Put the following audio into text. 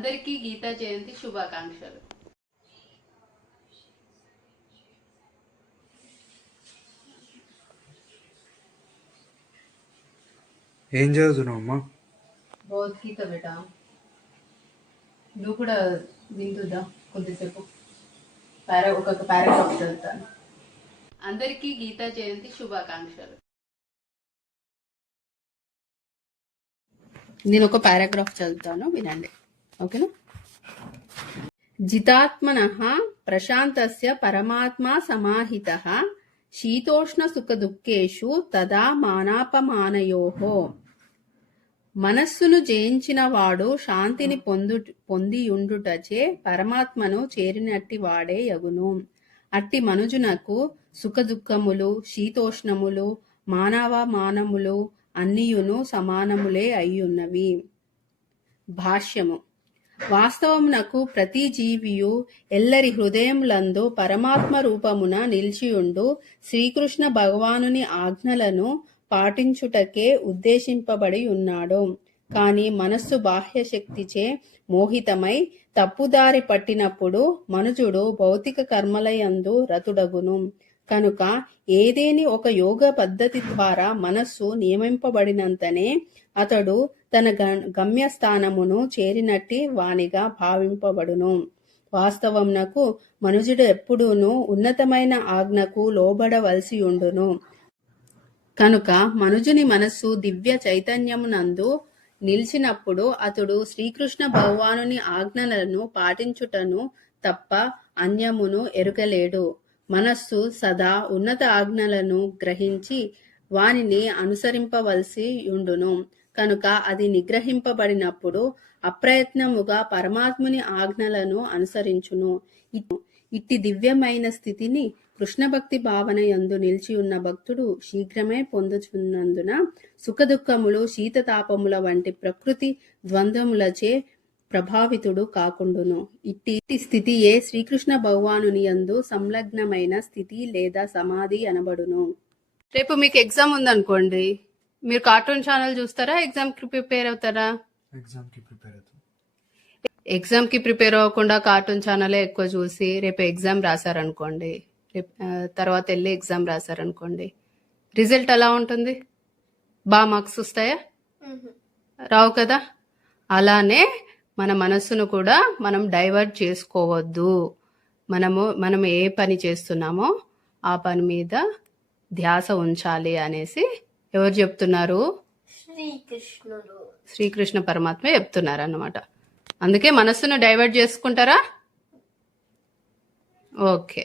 అందరికీ గీతా జయంతి శుభాకాంక్షలు. ఏం చదువుతున్నావు అమ్మా? భగవద్గీత బేటా, నువ్వు కూడా వింటుదా కొద్దిసేపు. ఒక్కొక్క పారాగ్రాఫ్ చదువుతాను. అందరికీ గీతా జయంతి శుభాకాంక్షలు. నేను ఒక పారాగ్రాఫ్ చదువుతాను, వినండి. ఓకేనా? జితాత్మనః ప్రశాంతస్య పరమాత్మా సమాహితః శీతోష్ణ సుఖ దుఃఖేషు తదా మానాపమానయోః. మనస్సును జయించిన వాడు శాంతిని పొందియుండుటచే పరమాత్మను చేరినట్టి వాడే యగును. అట్టి మనుజునకు సుఖ దుఃఖములు, శీతోష్ణములు, మానవమానములు అన్నియును సమానములే అయ్యున్నవి. భాష్యము. వాస్తవమునకు ప్రతి జీవియు ఎల్లరి హృదయములందు పరమాత్మ రూపమున నిలిచియుండు శ్రీకృష్ణ భగవానుని ఆజ్ఞలను పాటించుటకే ఉద్దేశింపబడి ఉన్నాడు. కాని మనస్సు బాహ్య శక్తిచే మోహితమై తప్పుదారి పట్టినప్పుడు మనుజుడు భౌతిక కర్మలయందు రతుడగును. కనుక ఏదేని ఒక యోగ పద్ధతి ద్వారా మనస్సు నియమింపబడినంతనే అతడు తన గమ్యస్థానమును చేరినట్టి వానిగా భావింపబడును. వాస్తవమునకు మనుజుడు ఎప్పుడూనూ ఉన్నతమైన ఆజ్ఞకు లోబడవలసి ఉండును. కనుక మనుజుని మనస్సు దివ్య చైతన్యమునందు నిలిచినప్పుడు అతడు శ్రీకృష్ణ భగవానుని ఆజ్ఞలను పాటించుటను తప్ప అన్యమును ఎరుగలేడు. మనస్సు సదా ఉన్నత ఆజ్ఞలను గ్రహించి వానిని అనుసరింపవలసి ఉండును. కనుక అది నిగ్రహింపబడినప్పుడు అప్రయత్నముగా పరమాత్ముని ఆజ్ఞలను అనుసరించును. ఇట్టి దివ్యమైన స్థితిని కృష్ణభక్తి భావన యందు నిలిచి ఉన్న భక్తుడు శీఘ్రమే పొందుచున్నందున సుఖదుఖములు, శీతతాపముల వంటి ప్రకృతి ద్వంద్వములచే ప్రభావితుడు కాకుండును. ఇట్టి స్థితియే శ్రీకృష్ణ భగవానుని యందు సంలగ్నమైన స్థితి లేదా సమాధి అనబడును. రేపు మీకు ఎగ్జామ్ ఉందనుకోండి, మీరు కార్టూన్ ఛానల్ చూస్తారా, ఎగ్జామ్ కి ప్రిపేర్ అవుతారా? ఎగ్జామ్ కి ప్రిపేర్ అవ్వకుండా కార్టూన్ ఛానలే ఎక్కువ చూసి రేపు ఎగ్జామ్ రాశారనుకోండి, తర్వాత వెళ్ళి ఎగ్జామ్ రాశారనుకోండి, రిజల్ట్ ఎలా ఉంటుంది? బాగా మార్క్స్ వస్తాయా? రావు కదా. అలానే మన మనస్సును కూడా మనం డైవర్ట్ చేసుకోవద్దు. మనం ఏ పని చేస్తున్నామో ఆ పని మీద ధ్యాస ఉంచాలి అనేసి ఎవరు చెప్తున్నారు? శ్రీకృష్ణ పరమాత్మ చెప్తున్నారు అన్నమాట. అందుకే మనస్సును డైవర్ట్ చేసుకుంటారా? ఓకే.